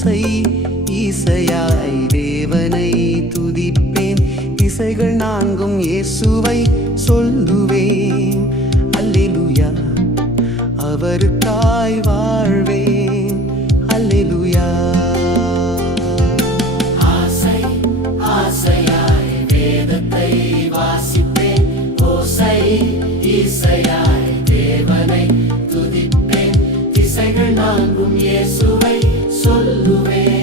ஓசை ஈசையாய் தேவனை துதிப்பேன். திசைகள் நான்கும் இயேசுவை சொல்லுவேன். அல்லேலூயா, அவருக்காய் வாழ்வேன். அல்லேலூயா. ஆசை ஆசையாய் வேதத்தை வாசிப்பேன். ஓசை ஈசையாய் தேவனை துதிப்பேன். திசைகள் நான்கும் இயேசுவை சொல்லுவேன்.